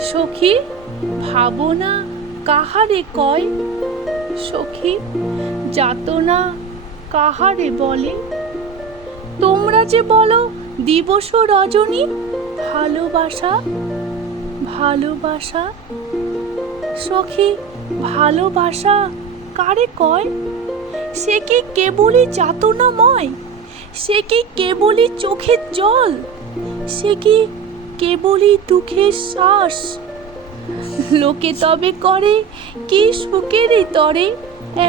সখী ভাবনা কাহারে কয়। সখী যাতনা কাহারে বলে। তোমরা যে বলো দিবস রজনী, ভালোবাসা ভালোবাসা। সখী, ভালোবাসা কারে কয়? সে কি কেবলই যাতনাময়? সে কি কেবলই চোখের জল? সে কি কেবলই দুঃখের শ্বাস। লোকে তবে করে, কি সুখেরই তরে,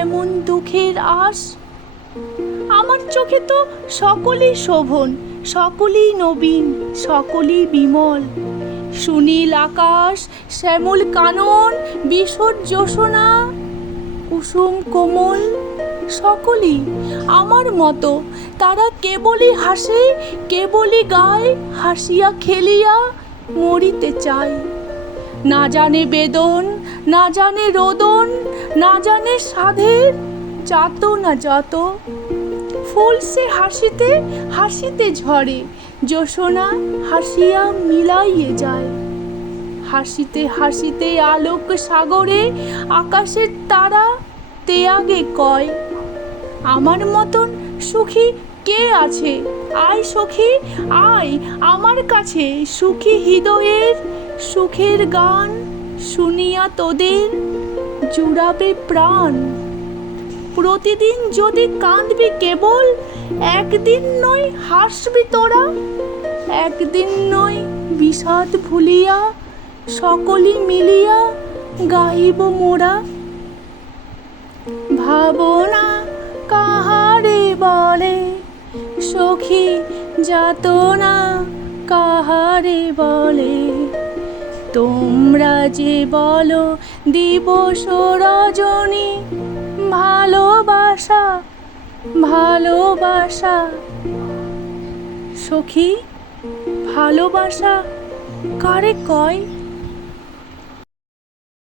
এমন দুঃখের আশ। আমার চোখে তো সকলেই শোভন, সকলেই নবীন, সকলেই বিমল। সুনীল আকাশ, শ্যামল কানন বিশদ যোশনা কুসুম কোমল। সকলেই আমার মতো। তারা কেবলই হাসে, কেবলই গায়, হাসিয়া খেলিয়া মরিতে চায়। না জানে বেদন, না জানে রোদন, না জানে সাধের যাত না যত ফুল সে হাসিতে হাসিতে ঝরে যশোনা হাসিয়া মিলাইয়ে যায়। হাসিতে হাসিতে আলোক সাগরে, আকাশের তারা তেয়াগে কয়। আমার মতন সুখী কে আছে? আয় সখী, আয় আমার কাছে। সুখী হৃদয়ের সুখের গান শুনিয়া তোদের জুড়াবে প্রাণ। প্রতিদিন যদি কাঁদবি কেবল, একদিন নয় হাসবি তোরা। একদিন নয় বিষাদ ভুলিয়া সকলি মিলিয়া গাইব মোরা। ভাবনা সখী যাতনা কাহারে বলে? তোমরা যে বলো দিবস রজনী ভালোবাসা ভালোবাসা। সখী, ভালোবাসা কারে কয়?